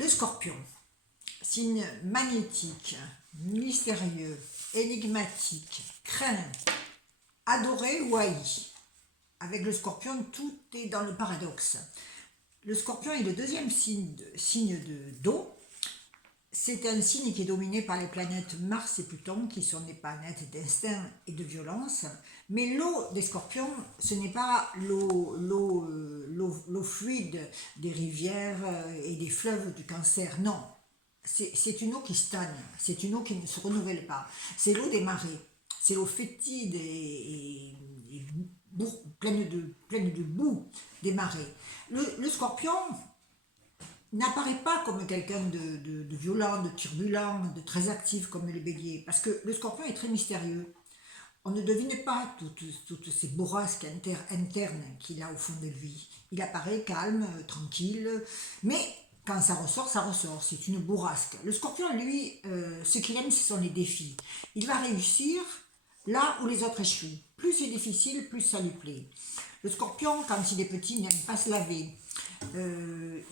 Le scorpion, signe magnétique, mystérieux, énigmatique, craint, adoré ou haï. Avec le scorpion, tout est dans le paradoxe. Le scorpion est le deuxième signe d'eau. C'est un signe qui est dominé par les planètes Mars et Pluton, qui sont des planètes d'instinct et de violence. Mais l'eau des scorpions, ce n'est pas l'eau fluide des rivières et des fleuves du Cancer, non. C'est une eau qui stagne, c'est une eau qui ne se renouvelle pas. C'est l'eau des marées, c'est l'eau fétide et pleine de boue des marées. Le scorpion n'apparaît pas comme quelqu'un de violent, de turbulent, de très actif comme le bélier, parce que le scorpion est très mystérieux. On ne devine pas toutes ces bourrasques internes qu'il a au fond de lui. Il apparaît calme, tranquille, mais quand ça ressort, c'est une bourrasque. Le scorpion, lui, ce qu'il aime, ce sont les défis. Il va réussir là où les autres échouent. Plus c'est difficile, plus ça lui plaît. Le scorpion, quand il est petit, il n'aime pas se laver.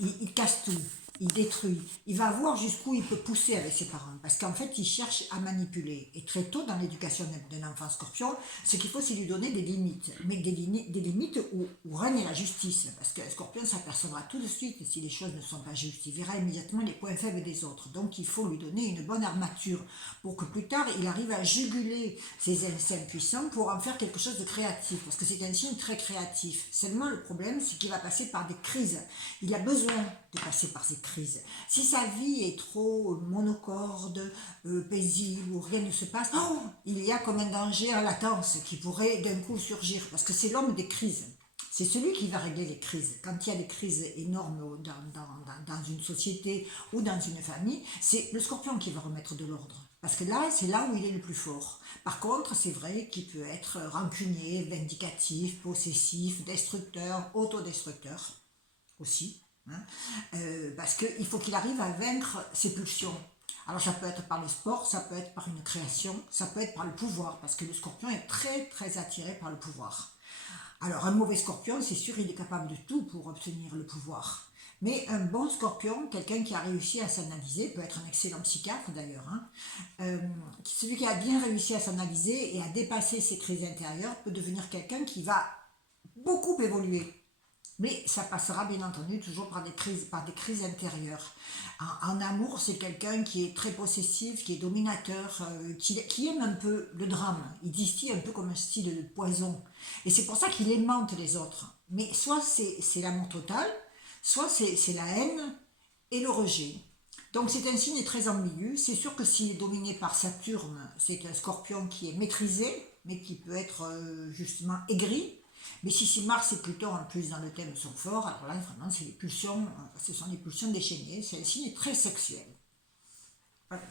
Il casse tout, il détruit, il va voir jusqu'où il peut pousser avec ses parents, parce qu'en fait il cherche à manipuler. Et très tôt dans l'éducation d'un enfant scorpion, ce qu'il faut c'est lui donner des limites, mais des limites où règne la justice, parce qu'un scorpion s'apercevra tout de suite si les choses ne sont pas justes, il verra immédiatement les points faibles des autres, donc il faut lui donner une bonne armature, pour que plus tard il arrive à juguler ses instincts puissants pour en faire quelque chose de créatif, parce que c'est un signe très créatif. Seulement le problème c'est qu'il va passer par des crises. Il a besoin de passer par ces crises. Si sa vie est trop monocorde, paisible, où rien ne se passe, il y a comme un danger en latence qui pourrait d'un coup surgir, parce que c'est l'homme des crises. C'est celui qui va régler les crises. Quand il y a des crises énormes dans une société ou dans une famille, c'est le scorpion qui va remettre de l'ordre. Parce que là, c'est là où il est le plus fort. Par contre, c'est vrai qu'il peut être rancunier, vindicatif, possessif, destructeur, autodestructeur aussi. Parce qu'il faut qu'il arrive à vaincre ses pulsions. Alors ça peut être par le sport, ça peut être par une création, ça peut être par le pouvoir, parce que le scorpion est très très attiré par le pouvoir. Alors un mauvais scorpion, c'est sûr, il est capable de tout pour obtenir le pouvoir. Mais un bon scorpion, quelqu'un qui a réussi à s'analyser, peut être un excellent psychiatre d'ailleurs, celui qui a bien réussi à s'analyser et à dépasser ses crises intérieures peut devenir quelqu'un qui va beaucoup évoluer. Mais ça passera bien entendu toujours par des crises intérieures. En amour, c'est quelqu'un qui est très possessif, qui est dominateur, qui aime un peu le drame. Il distille un peu comme un style de poison. Et c'est pour ça qu'il aimante les autres. Mais soit c'est l'amour total, soit c'est la haine et le rejet. Donc c'est un signe très ambigu. C'est sûr que s'il est dominé par Saturne, c'est un scorpion qui est maîtrisé, mais qui peut être justement aigri. Mais si Mars et Pluton en plus dans le thème sont forts, alors là vraiment c'est les pulsions, ce sont les pulsions déchaînées, c'est un signe très sexuel. Voilà.